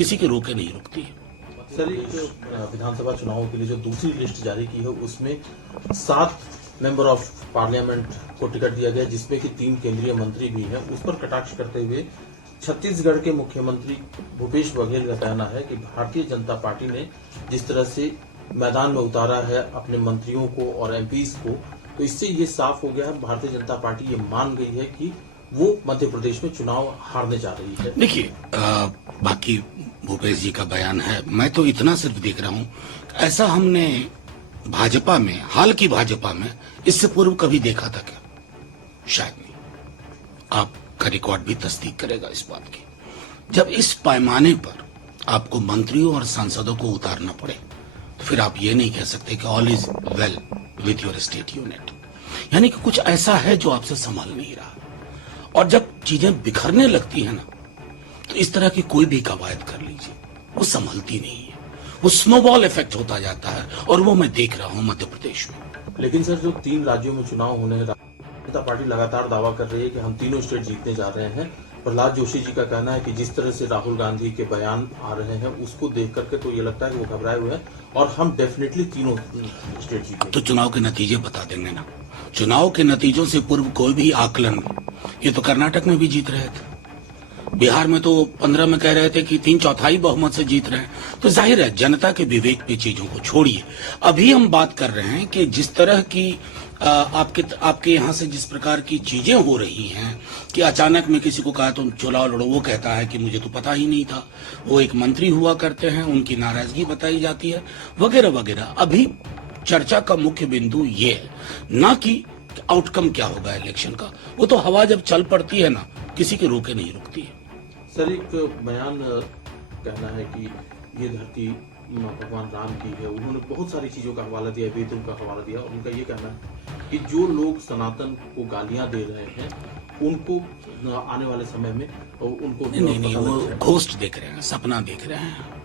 किसी के रोके नहीं रुकती है। सर, विधानसभा चुनावों के लिए जो दूसरी लिस्ट जारी की है उसमें 7 मेंबर ऑफ पार्लियामेंट को टिकट दिया गया, जिसमें कि 3 केंद्रीय मंत्री भी हैं। उस पर कटाक्ष करते हुए छत्तीसगढ़ के मुख्यमंत्री भूपेश बघेल का कहना है कि भारतीय जनता पार्टी ने जिस तरह से मैदान में उतारा है अपने मंत्रियों को और एमपीज को, तो इससे ये साफ हो गया है भारतीय जनता पार्टी ये मान गई है कि वो मध्य प्रदेश में चुनाव हारने जा रही है। देखिए, बाकी भूपेश जी का बयान है, मैं तो इतना सिर्फ देख रहा हूं, ऐसा हमने भाजपा में, हाल की भाजपा में इससे पूर्व कभी देखा था क्या? शायद नहीं। आपका रिकॉर्ड भी तस्दीक करेगा इस बात की। जब इस पैमाने पर आपको मंत्रियों और सांसदों को उतारना पड़े, फिर आप ये नहीं कह सकते कि all is well with your state unit, यानी कि कुछ ऐसा है जो आपसे संभल नहीं रहा। और जब चीजें बिखरने लगती है ना, तो इस तरह की कोई भी कवायद कर लीजिए, वो संभलती नहीं है, वो स्नोबॉल इफेक्ट होता जाता है, और वो मैं देख रहा हूं मध्य प्रदेश में। लेकिन सर, जो 3 राज्यों में चुनाव होने हैं, जनता पार्टी लगातार दावा कर रही है कि हम तीनों स्टेट जीतने जा रहे हैं। प्रहलाद जोशी जी का कहना है कि जिस तरह से राहुल गांधी के बयान आ रहे हैं उसको देख करके तो ये लगता है कि वो घबराए हुए हैं और हम डेफिनेटली तीनों स्टेट जीतेंगे। तो चुनाव के नतीजे बता देंगे ना। चुनाव के नतीजों से पूर्व कोई भी आकलन, ये तो कर्नाटक में भी जीत रहे थे, बिहार में तो 15 में कह रहे थे कि 3/4 बहुमत से जीत रहे हैं। तो जाहिर है जनता के विवेक पे चीजों को छोड़िए। अभी हम बात कर रहे हैं कि जिस तरह की आपके यहाँ से जिस प्रकार की चीजें हो रही हैं कि अचानक में किसी को कहा तुम चुनाव लड़ो, वो कहता है कि मुझे तो पता ही नहीं था, वो एक मंत्री हुआ करते हैं, उनकी नाराजगी बताई जाती है, वगैरह वगैरह। अभी चर्चा का मुख्य बिंदु ये है, ना कि आउटकम क्या होगा इलेक्शन का। वो तो हवा जब चल पड़ती है ना, किसी के रोके नहीं रुकती है। सर, एक बयान कहना है कि ये धरती भगवान राम की है। उन्होंने बहुत सारी चीजों का हवाला दिया, वेदों का हवाला दिया, और उनका ये कहना है कि जो लोग सनातन को गालियां दे रहे हैं उनको आने वाले समय में उनको नहीं, वो घोस्ट देख रहे हैं, सपना देख रहे हैं।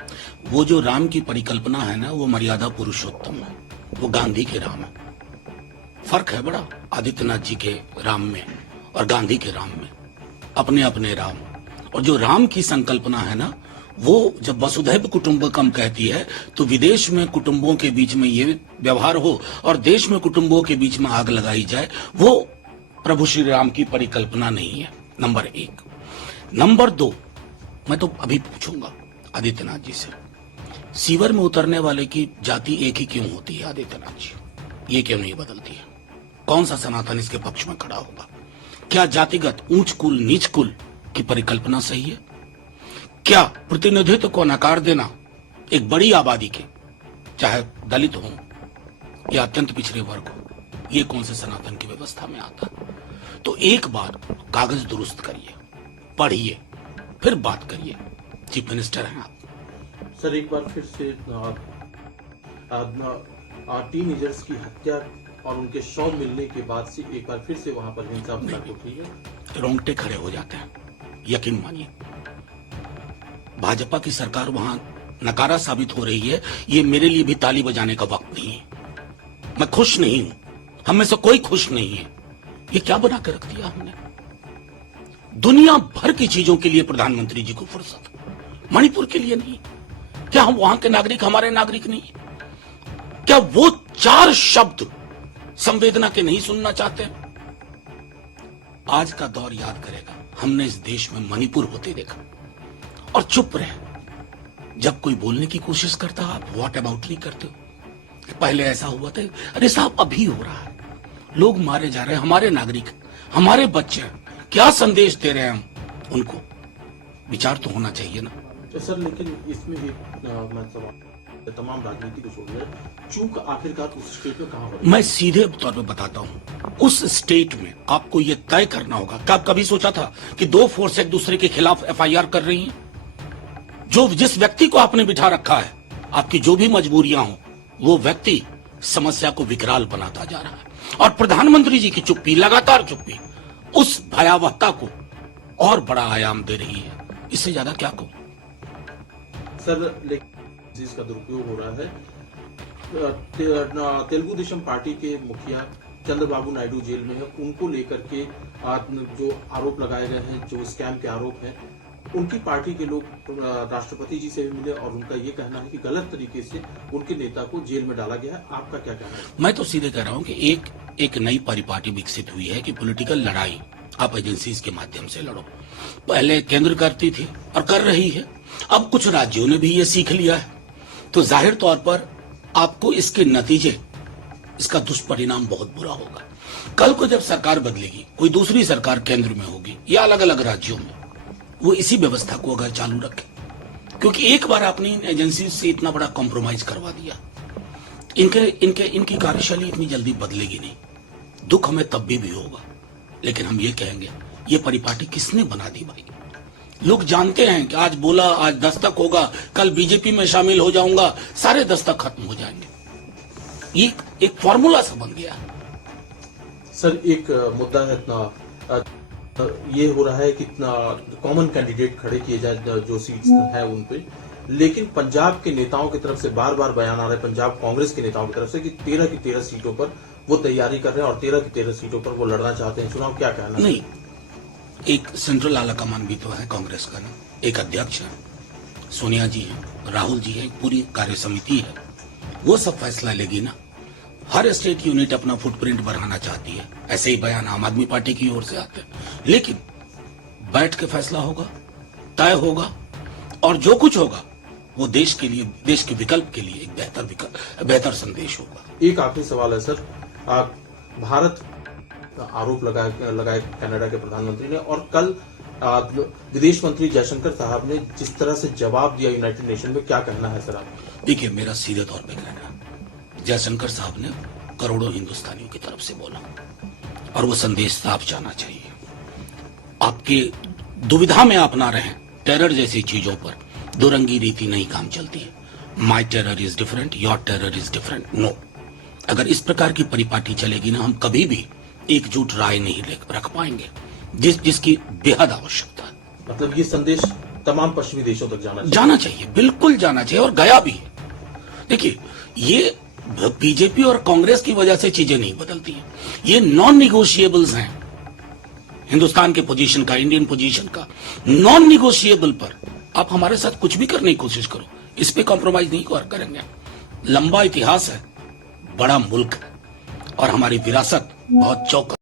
वो जो राम की परिकल्पना है ना, वो मर्यादा पुरुषोत्तम है, वो गांधी के राम है। फर्क है बड़ा आदित्यनाथ जी के राम में और गांधी के राम में, अपने अपने राम। और जो राम की संकल्पना है ना, वो जब वसुधैव कुटुंबकम कहती है, तो विदेश में कुटुंबों के बीच में ये व्यवहार हो और देश में कुटुंबों के बीच में आग लगाई जाए, वो प्रभु श्री राम की परिकल्पना नहीं है। नंबर 1। नंबर 2, मैं तो अभी पूछूंगा आदित्यनाथ जी से, सीवर में उतरने वाले की जाति एक ही क्यों होती है आदित्यनाथ जी? ये क्यों नहीं बदलती है? कौन सा सनातन इसके पक्ष में खड़ा होगा? क्या जातिगत ऊंच कुल नीच कुल की परिकल्पना सही है? क्या प्रतिनिधित्व को नकार देना एक बड़ी आबादी के, चाहे दलित हो या अत्यंत पिछड़े वर्ग हो, ये कौन से सनातन की व्यवस्था में आता? तो एक बार कागज दुरुस्त करिए, पढ़िए, फिर बात करिए। चीफ मिनिस्टर हैं आप। सर, एक बार फिर से टीनेजर्स की हत्या और उनके शव मिलने के बाद से एक बार फिर से वहां पर हिंसा भड़क उठी है। रोंगटे खड़े हो जाते हैं, यकीन मानिए। भाजपा की सरकार वहां नकारा साबित हो रही है, ये मेरे लिए भी ताली बजाने का वक्त नहीं है। मैं खुश नहीं हूं, हम में से कोई खुश नहीं है। ये क्या बना कर रख दिया हमने? दुनिया भर की चीजों के लिए प्रधानमंत्री जी को फुर्सत, मणिपुर के लिए नहीं? क्या हम वहां के नागरिक हमारे नागरिक नहीं? क्या वो 4 शब्द संवेदना के नहीं सुनना चाहते? आज का दौर याद करेगा, हमने इस देश में मणिपुर होते देखा और चुप रहे। जब कोई बोलने की कोशिश करता, आप व्हाट अबाउट नहीं करते हो। पहले ऐसा हुआ था, अरे साहब अभी हो रहा है, लोग मारे जा रहे हैं, हमारे नागरिक, हमारे बच्चे, क्या संदेश दे रहे हैं हम उनको? विचार तो होना चाहिए ना। तो सर, लेकिन इसमें एक तमाम राजनीति को छोड़ रहे, चूक आखिरकार उस स्टेट में कहां हो? मैं सीधे तौर पे बताता हूं, उस स्टेट में आपको यह तय करना होगा। क्या आप कभी सोचा था कि 2 फोर्स एक दूसरे के खिलाफ एफआईआर कर रही हैं? जो जिस व्यक्ति को आपने बिठा रखा है, आपकी जो भी मजबूरियां हो, वो व्यक्ति समस्या को विकराल बनाता जा रहा है। और प्रधानमंत्री जी की चुप्पी, लगातार चुप्पी, उस भयावहता को और बड़ा आयाम दे रही है। इससे ज्यादा क्या कहूं? सर, लेकिन जिसका दुरुपयोग हो रहा है, तेलुगु देशम पार्टी के मुखिया चंद्रबाबू नायडू जेल में है, उनको लेकर के जो आरोप लगाए गए हैं, जो स्कैम के आरोप हैं, उनकी पार्टी के लोग राष्ट्रपति जी से भी मिले और उनका ये कहना है कि गलत तरीके से उनके नेता को जेल में डाला गया है। आपका क्या कहना है? मैं तो सीधे कह रहा हूं कि एक नई परिपाटी विकसित हुई है कि पॉलिटिकल लड़ाई आप एजेंसीज के माध्यम से लड़ो। पहले केंद्र करती थी और कर रही है, अब कुछ राज्यों ने भी ये सीख लिया है, तो जाहिर तौर पर आपको इसके नतीजे, इसका दुष्परिणाम बहुत बुरा होगा। कल को जब सरकार बदलेगी, कोई दूसरी सरकार केंद्र में होगी या अलग अलग राज्यों में, वो इसी व्यवस्था को अगर चालू रखे, क्योंकि एक बार आपने इन एजेंसी से इतना बड़ा कॉम्प्रोमाइज करवा दिया, इनकी कार्यशैली इतनी जल्दी बदलेगी नहीं। दुख हमें तब भी होगा, लेकिन हम ये कहेंगे ये परिपाटी किसने बना दी भाई? लोग जानते हैं कि आज बोला, आज दस्तक होगा, कल बीजेपी में शामिल हो जाऊंगा, सारे दस्तक खत्म हो जाएंगे। ये एक फॉर्मूला सा बन गया। सर, एक मुद्दा है इतना ये हो रहा है कि इतना कॉमन कैंडिडेट खड़े किए जाए जो सीट्स है उन पे, लेकिन पंजाब के नेताओं की तरफ से बार बार बयान आ रहे हैं, पंजाब कांग्रेस के नेताओं की तरफ से, कि 13 की 13 सीटों पर वो तैयारी कर रहे हैं और 13 की 13 सीटों पर वो लड़ना चाहते हैं चुनाव। क्या कहना? नहीं, एक सेंट्रल आला कमान भी तो है कांग्रेस का ना, एक अध्यक्ष है, सोनिया जी है, राहुल जी है, पूरी कार्य समिति है, वो सब फैसला लेगी ना। हर स्टेट यूनिट अपना फुटप्रिंट बढ़ाना चाहती है, ऐसे ही बयान आम आदमी पार्टी की ओर से आते हैं, लेकिन बैठ के फैसला होगा, तय होगा, और जो कुछ होगा वो देश के लिए, देश के विकल्प के लिए एक बेहतर संदेश होगा। एक आखिरी सवाल है सर, भारत आरोप लगाए कनाडा के प्रधानमंत्री ने, और कल विदेश मंत्री जयशंकर साहब ने जिस तरह से जवाब दिया यूनाइटेड नेशन में, क्या कहना है सर आप? देखिए, मेरा सीधे तौर पे कहना, जयशंकर साहब ने करोड़ों हिंदुस्तानियों की तरफ से बोला और वो संदेश साफ जाना चाहिए। आपके दुविधा में आप ना रहें, टेरर जैसी चीजों पर दोरंगी रीति नहीं काम चलती है। My terror is different, your terror is different, no. अगर इस प्रकार की परिपाटी चलेगी ना, हम कभी भी एकजुट राय नहीं रख पाएंगे, जिसकी बेहद आवश्यकता है। मतलब ये संदेश तमाम पश्चिमी देशों तक जाना चाहिए, बिल्कुल जाना चाहिए, और गया भी है। देखिए, ये बीजेपी और कांग्रेस की वजह से चीजें नहीं बदलती हैं, ये नॉन निगोशिएबल्स हैं। हिंदुस्तान के पोजीशन का, इंडियन पोजीशन का नॉन निगोशिएबल पर आप हमारे साथ कुछ भी करने की कोशिश करो, इस पे कॉम्प्रोमाइज नहीं करेंगे। लंबा इतिहास है, बड़ा मुल्क है, और हमारी विरासत बहुत चौक